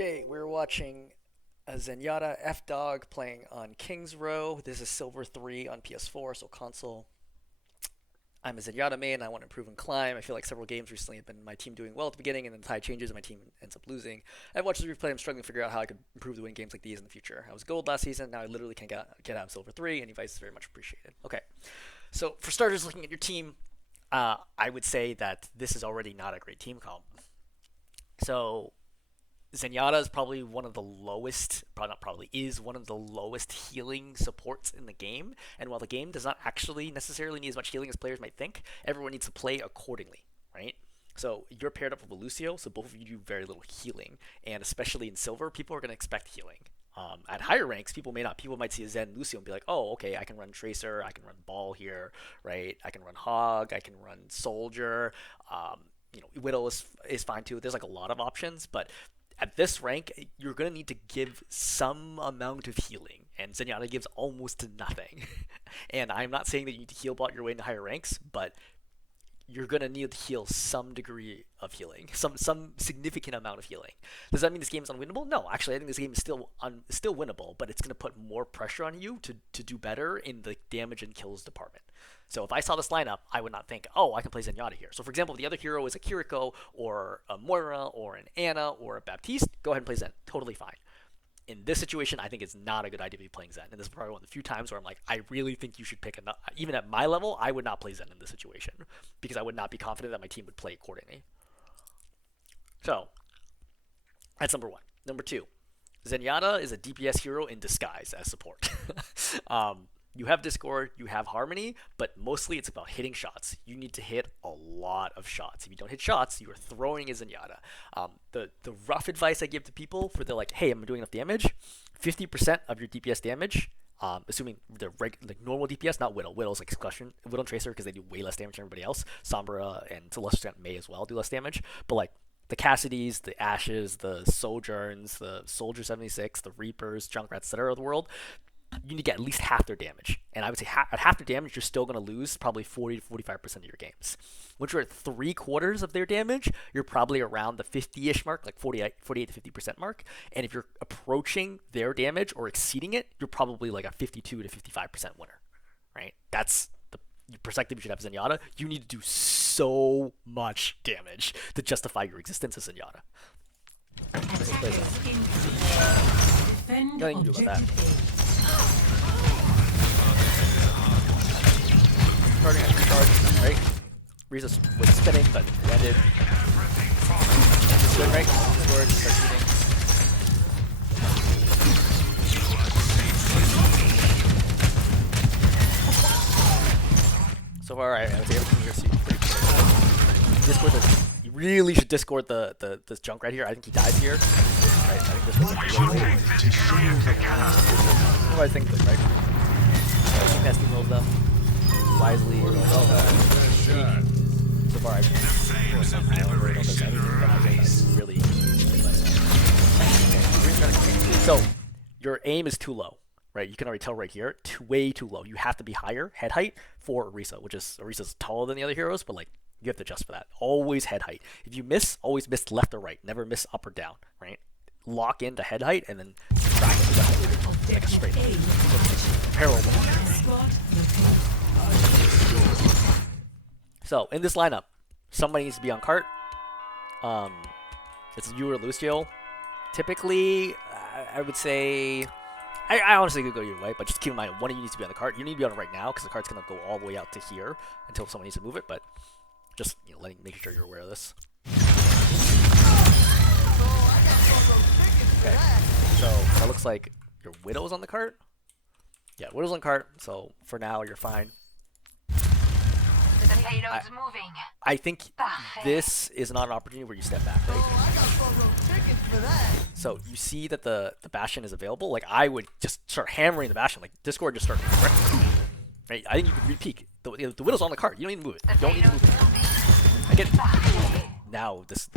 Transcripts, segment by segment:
Okay, we're watching a Zenyatta Jdawg playing on King's Row. This is Silver 3 on PS4, so console. I'm a Zenyatta main. I want to improve and climb. I feel like several games recently have been my team doing well at the beginning, and then the tide changes and my team ends up losing. I've watched the replay. I'm struggling to figure out how I could improve to win games like these in the future. I was gold last season. Now I literally can't get out of Silver 3. Any advice is very much appreciated. Okay, so for starters, looking at your team, I would say that this is already not a great team comp. So Zenyatta is probably one of the lowest, is one of the lowest healing supports in the game. And while the game does not actually necessarily need as much healing as players might think, everyone needs to play accordingly, right? So you're paired up with Lucio, so both of you do very little healing. And especially in Silver, people are going to expect healing. At higher ranks, people may not. People might see a Zen Lucio and be like, oh, okay, I can run Tracer, I can run Ball here, right? I can run Hog, I can run Soldier. Widow is fine too. There's like a lot of options, but at this rank, you're going to need to give some amount of healing, and Zenyatta gives almost nothing. And I'm not saying that you need to heal bot your way into higher ranks, but you're going to need to heal some degree of healing, some significant amount of healing. Does that mean this game is unwinnable? No, actually, I think this game is still winnable, but it's going to put more pressure on you to do better in the damage and kills department. So if I saw this lineup, I would not think, oh, I can play Zenyatta here. So for example, if the other hero is a Kiriko or a Moira or an Ana or a Baptiste, go ahead and play Zen. Totally fine. In this situation, I think it's not a good idea to be playing Zen. And this is probably one of the few times where I'm like, I really think you should pick another. Even at my level, I would not play Zen in this situation because I would not be confident that my team would play accordingly. So that's number one. Number two, Zenyatta is a DPS hero in disguise as support. You have Discord, you have Harmony, but mostly it's about hitting shots. You need to hit a lot of shots. If you don't hit shots, you are throwing a Zenyatta. The rough advice I give to people for the like, hey, I'm doing enough damage, 50% of your DPS damage, assuming the normal DPS, not Widow. Widow's like Exclusion, Widow and Tracer because they do way less damage than everybody else. Sombra and to a lesser extent May as well do less damage, but like the Cassidys, the Ashes, the Sojourns, the Soldier 76, the Reapers, Junkrats, etc. of the world, you need to get at least half their damage. And I would say at half their damage, you're still going to lose probably 40 to 45% of your games. Once you're at 3/4 of their damage, you're probably around the 50-ish mark, like 48 to 50% mark. And if you're approaching their damage or exceeding it, you're probably like a 52 to 55% winner, right? That's the perspective you should have as Zenyatta. You need to do so much damage to justify your existence as Zenyatta. Nothing to do about that. Starting at recharge, right? Risa's was spinning, but landed. This is good, right? Discord, start shooting. So far, I would say everything here seems pretty good. Discord, you really should Discord this junk right here. I think he dies here. Right? I think this was what I think, right? I think that's the them wisely. Or like, so far, I don't really know if there's anything that I really. So your aim is too low, right? You can already tell right here, way too low. You have to be higher head height for Orisa, which is Orisa's taller than the other heroes, but like you have to adjust for that. Always head height. If you miss, always miss left or right. Never miss up or down, right? Lock into head height and then track it like a straight parallel. So in this lineup, somebody needs to be on cart. It's you or Lucio. Typically, I would say, I honestly could go your way, but just keep in mind one of you needs to be on the cart. You need to be on it right now because the cart's gonna go all the way out to here until someone needs to move it. But just making sure you're aware of this. Okay, so that looks like your Widow's on the cart. Yeah, Widow's on cart, so for now you're fine. I think this is not an opportunity where you step back, right? So you see that the Bastion is available. Like I would just start hammering the Bastion, like Discord just start. Right? I think you could re-peek. The Widow's on the cart. You don't need to move it. You don't need to move it. I get it. Now this.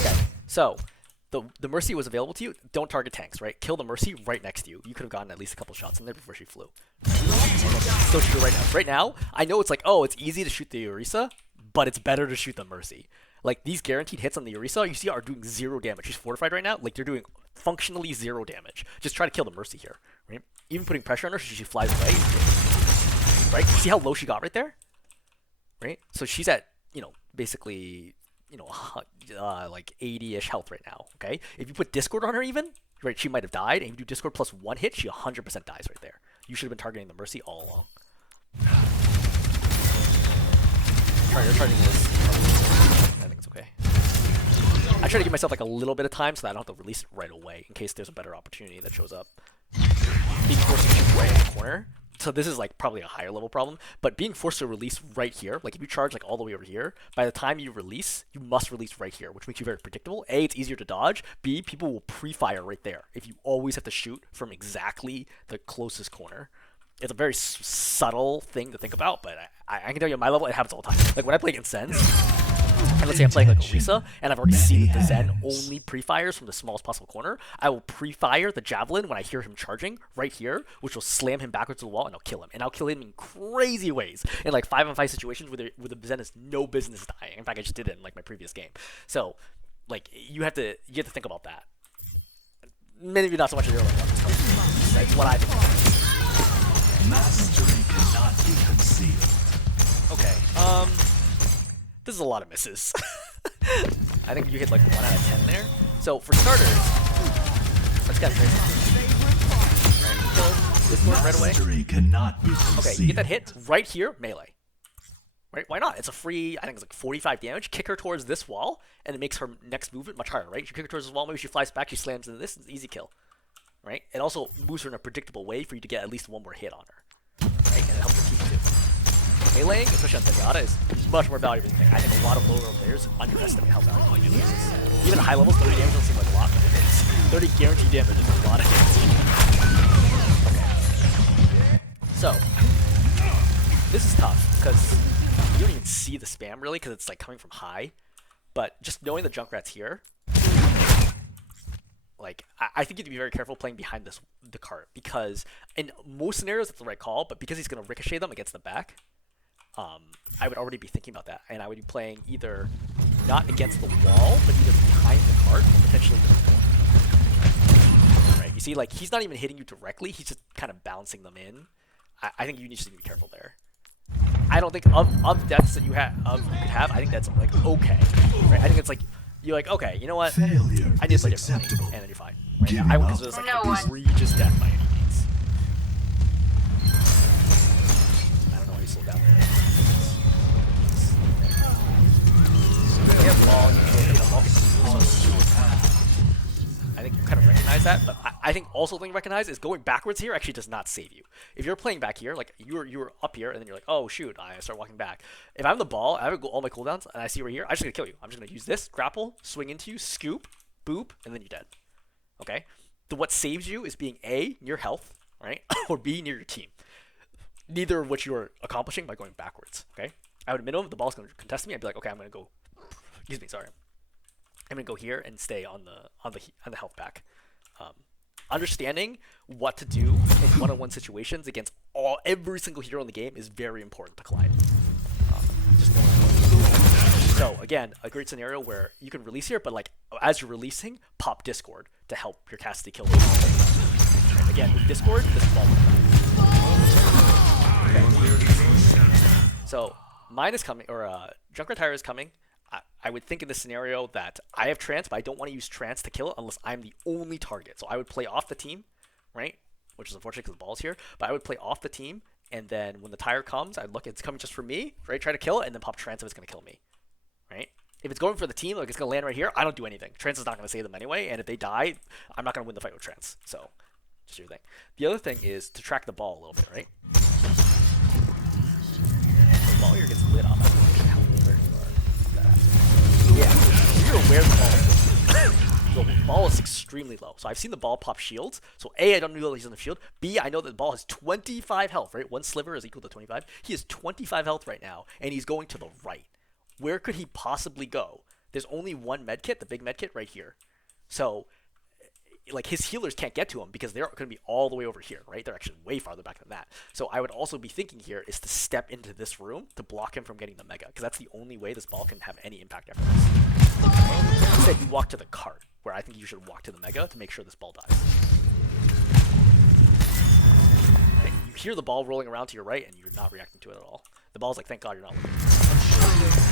Okay, so the Mercy was available to you. Don't target tanks, right? Kill the Mercy right next to you. You could have gotten at least a couple shots in there before she flew. Still shoot her right now. Right now, I know it's like, oh, it's easy to shoot the Orisa, but it's better to shoot the Mercy. Like, these guaranteed hits on the Orisa, you see, are doing 0 damage. She's fortified right now. Like, they're doing functionally 0 damage. Just try to kill the Mercy here, right? Even putting pressure on her so she flies away. Right? See how low she got right there? Right? So she's at, basically, like 80-ish health right now, okay? If you put Discord on her even, right, she might have died. And if you do Discord plus 1 hit, she 100% dies right there. You should have been targeting the Mercy all along. You're targeting this. I think it's okay. I try to give myself like a little bit of time so that I don't have to release it right away in case there's a better opportunity that shows up. Being forced to shoot right in the corner. So this is like probably a higher level problem, but being forced to release right here, like if you charge like all the way over here, by the time you release, you must release right here, which makes you very predictable. A, it's easier to dodge. B, people will pre-fire right there if you always have to shoot from exactly the closest corner. It's a very subtle thing to think about, but I can tell you at my level, it happens all the time. Like when I play against Zens, and let's say I'm playing like Orisa, and I've already seen that the Zen only pre-fires from the smallest possible corner, I will pre-fire the Javelin when I hear him charging right here, which will slam him backwards to the wall, and I'll kill him. And I'll kill him in crazy ways, in like 5-on-5 situations where the Zen has no business dying. In fact, I just did it in like my previous game. So, like, you have to think about that. Many of you not so much as you're like, that's what I think about it. Mastery cannot be concealed. Okay, this is a lot of misses. I think you hit like 1 out of 10 there. So for starters, let's get crazy. Right, kill this one right away. Mastery cannot be concealed. Okay, you get that hit right here, melee. Right? Why not? It's a free, I think it's like 45 damage. Kick her towards this wall, and it makes her next movement much higher, right? You kick her towards this wall, maybe she flies back, she slams into this, it's an easy kill. Right? It also moves her in a predictable way for you to get at least 1 more hit on her. Right? And it helps her team too. Meleeing, especially on Zenyatta, is much more valuable than you think. I think a lot of lower level players underestimate how valuable melee is. Even at high levels, 30 damage doesn't seem like a lot, but it is. 30 guaranteed damage is a lot of damage. Okay. So, this is tough, because you don't even see the spam really, because it's like coming from high. But just knowing the Junkrat's here, like, I think you have to be very careful playing behind the cart, because in most scenarios it's the right call, but because he's going to ricochet them against the back, I would already be thinking about that, and I would be playing either not against the wall, but either behind the cart or potentially the corner. Right? You see, like, he's not even hitting you directly, he's just kind of bouncing them in. I think you need to be careful there. I don't think of deaths that you could have, I think that's like okay. Right? I think it's like, you're like, okay, you know what? Failure I need to play differently, and then you're fine. Right? I would consider this like No a egregious death by any means. I don't know why you slowed down there. We have ball, I think you kind of recognize that, but I think also the thing you recognize is going backwards here actually does not save you. If you're playing back here, like you were up here, and then you're like, oh shoot, I start walking back. If I'm the ball, I have all my cooldowns, and I see right here, I'm just gonna kill you. I'm just gonna use this, grapple, swing into you, scoop, boop, and then you're dead. Okay? What saves you is being A, near health, right? Or B, near your team. Neither of which you are accomplishing by going backwards. Okay? I would minimum if the ball's gonna contest me, I'd be like, okay, I'm gonna go. Excuse me, sorry. I'm gonna go here and stay on the health pack. Understanding what to do in one-on-one situations against every single hero in the game is very important to Clyde. Just knowing what to do. So again, a great scenario where you can release here, but like as you're releasing, pop Discord to help your Cassidy kill the ball. Right, again, with Discord, this ball will die. Okay. So mine is coming, or Junkrat Tire is coming. I would think in this scenario that I have Trance, but I don't want to use Trance to kill it unless I'm the only target. So I would play off the team, right? Which is unfortunate because the ball's here. But I would play off the team, and then when the tire comes, I'd look, it's coming just for me, right? Try to kill it, and then pop Trance if it's going to kill me, right? If it's going for the team, like it's going to land right here, I don't do anything. Trance is not going to save them anyway, and if they die, I'm not going to win the fight with Trance. So, just your thing. The other thing is to track the ball a little bit, right? The ball here gets lit up. Yeah, you're aware the ball is extremely low. So I've seen the ball pop shields. So A, I don't know that he's on the shield. B, I know that the ball has 25 health, right? One sliver is equal to 25. He has 25 health right now, and he's going to the right. Where could he possibly go? There's only one medkit, the big medkit right here. So like his healers can't get to him because they're going to be all the way over here, right? They're actually way farther back than that. So I would also be thinking here is to step into this room to block him from getting the mega, because that's the only way this ball can have any impact after this. Instead, you walk to the cart, where I think you should walk to the mega to make sure this ball dies. Right? You hear the ball rolling around to your right, and you're not reacting to it at all. The ball's like, thank God you're not looking.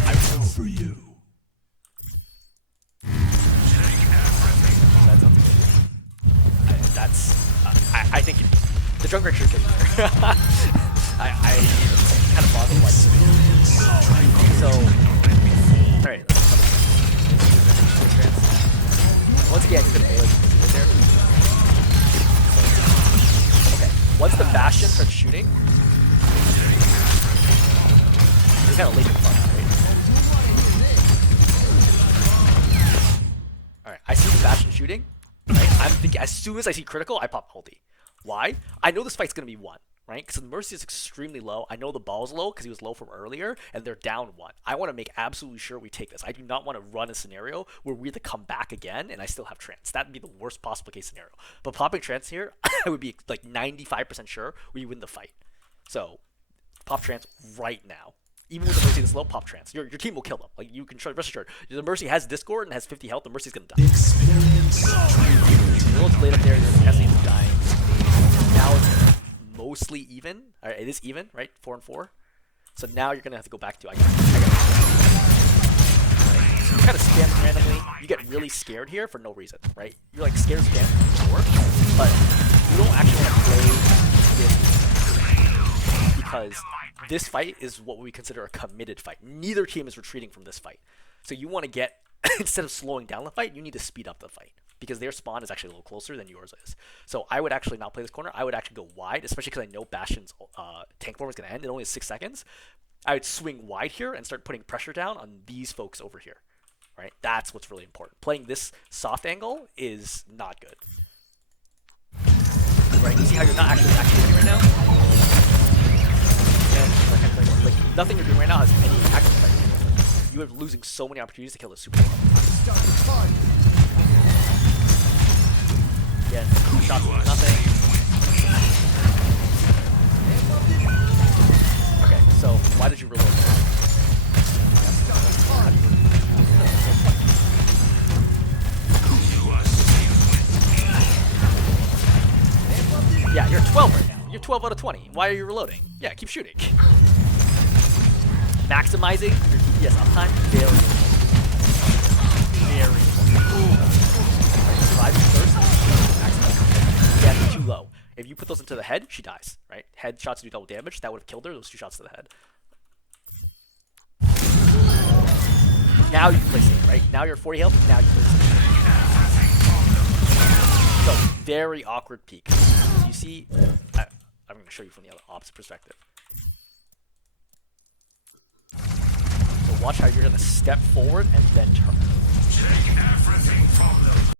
I will for you. I think the drunk record should be there. I kind of bothered like so. All right. Once again, you could melee right there. Okay. Once the Bastion starts shooting, you're kind of late in the fuck, right? All right. I see the Bastion shooting. Right? I'm thinking as soon as I see critical, I pop ulti. Why? I know this fight's gonna be won, right? Because the Mercy is extremely low. I know the ball's low because he was low from earlier, and they're down 1. I want to make absolutely sure we take this. I do not want to run a scenario where we have to come back again and I still have trance. That would be the worst possible case scenario. But popping trance here, I would be like 95% sure we win the fight. So pop trance right now. Even with the Mercy this low, pop trance. Your team will kill them. Like you can rest assured. The Mercy has Discord and has 50 health. The Mercy's gonna die. Experience. A little late up there. There's Essence dying. Now it's mostly even. All right, it is even, right? 4 and 4. So now you're gonna have to go back to I got right. So you kind of spam randomly. You get really scared here for no reason, right? You're like scared of spam before, but you don't actually want to play this because this fight is what we consider a committed fight. Neither team is retreating from this fight. So you want to get, instead of slowing down the fight, you need to speed up the fight because their spawn is actually a little closer than yours is. So I would actually not play this corner. I would actually go wide, especially because I know Bastion's tank form is going to end. It only has 6 seconds. I would swing wide here and start putting pressure down on these folks over here. Right? That's what's really important. Playing this soft angle is not good. Right? You see how you're not actually activating right now? Like nothing you're doing right now has any active fight. You are losing so many opportunities to kill the super. Again, 2 shots for nothing. Okay, so why did you reload? Yeah, you're 12 right now. You're 12 out of 20. Why are you reloading? Yeah, keep shooting. Maximizing your DPS uptime. Very important. Surviving first. Maximizing. Yeah, they're too low. If you put those into the head, she dies. Right? Head shots do double damage. That would have killed her. Those 2 shots to the head. Now you can play safe, right? Now you're 40 health. Now you play safe. So very awkward peek. So you see, I'm going to show you from the other opposite perspective. So watch how you're going to step forward and then turn. Take everything from them.